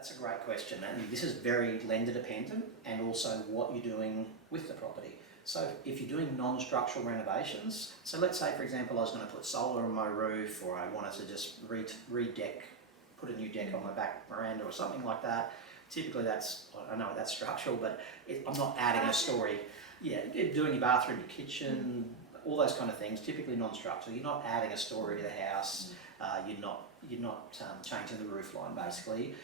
That's a great question, and this is very lender dependent, and also what you're doing with the property. So if you're doing non-structural renovations, so let's say for example I was going to put solar on my roof, or I wanted to just re-deck, put a new deck on my back veranda or something like that. Typically that's, I know that's structural, but I'm not adding a story. Yeah, doing your bathroom, your kitchen, all those kind of things, typically non-structural. You're not adding a story to the house, you're not changing the roof line basically.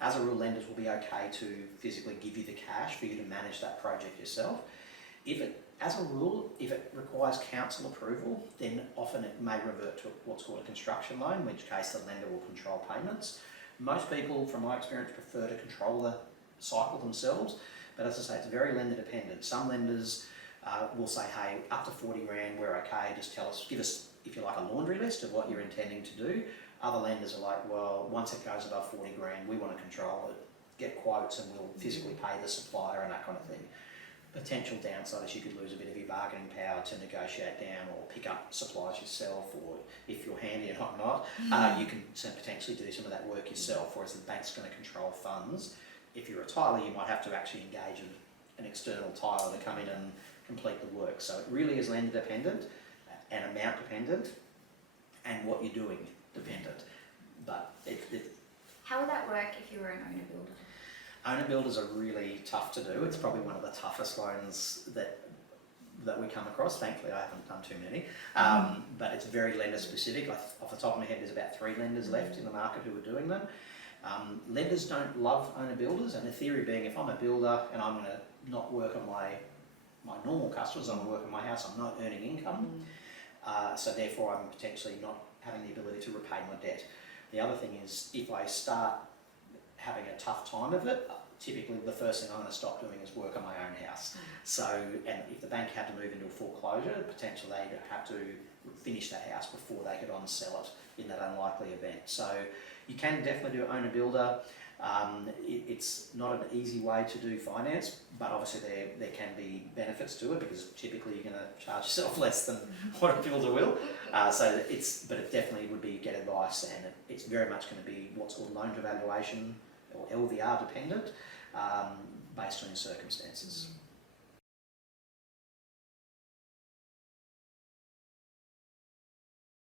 As a rule, lenders will be okay to physically give you the cash for you to manage that project yourself. As a rule, if it requires council approval, then often it may revert to what's called a construction loan, in which case the lender will control payments. Most people, from my experience, prefer to control the cycle themselves, but as I say, it's very lender dependent. Some lenders will say, hey, up to 40 grand, we're okay, just give us, if you like, a laundry list of what you're intending to do. Other lenders are like, well, once it goes above 40 grand, we want to control it, get quotes, and we'll physically pay the supplier and that kind of thing. Potential downside is you could lose a bit of your bargaining power to negotiate down or pick up supplies yourself, or if you're handy and whatnot, you can potentially do some of that work yourself, whereas the bank's going to control funds. If you're a tiler, you might have to actually engage an external tiler to come in and complete the work. So it really is lender dependent and amount dependent and what you're doing dependent. But how would that work if you were an owner builder? Owner builders are really tough to do. It's probably one of the toughest loans that we come across. Thankfully, I haven't done too many, but it's very lender specific. Off the top of my head, there's about 3 lenders left in the market who are doing them. Lenders don't love owner builders, and the theory being, if I'm a builder and I'm going to not work on my normal customers, I'm going to work on my house, I'm not earning income, so therefore I'm potentially not having the ability to repay my debt. The other thing is, if I start having a tough time of it, typically the first thing I'm going to stop doing is work on my own house. So, and if the bank had to move into a foreclosure, potentially they'd have to finish that house before they could on-sell it in that unlikely event. So you can definitely do owner builder. It's not an easy way to do finance, but obviously there can be benefits to it, because typically you're going to charge yourself less than what a builder will. But it definitely would be get advice, and it's very much going to be what's called loan to valuation or LVR dependent, based on your circumstances.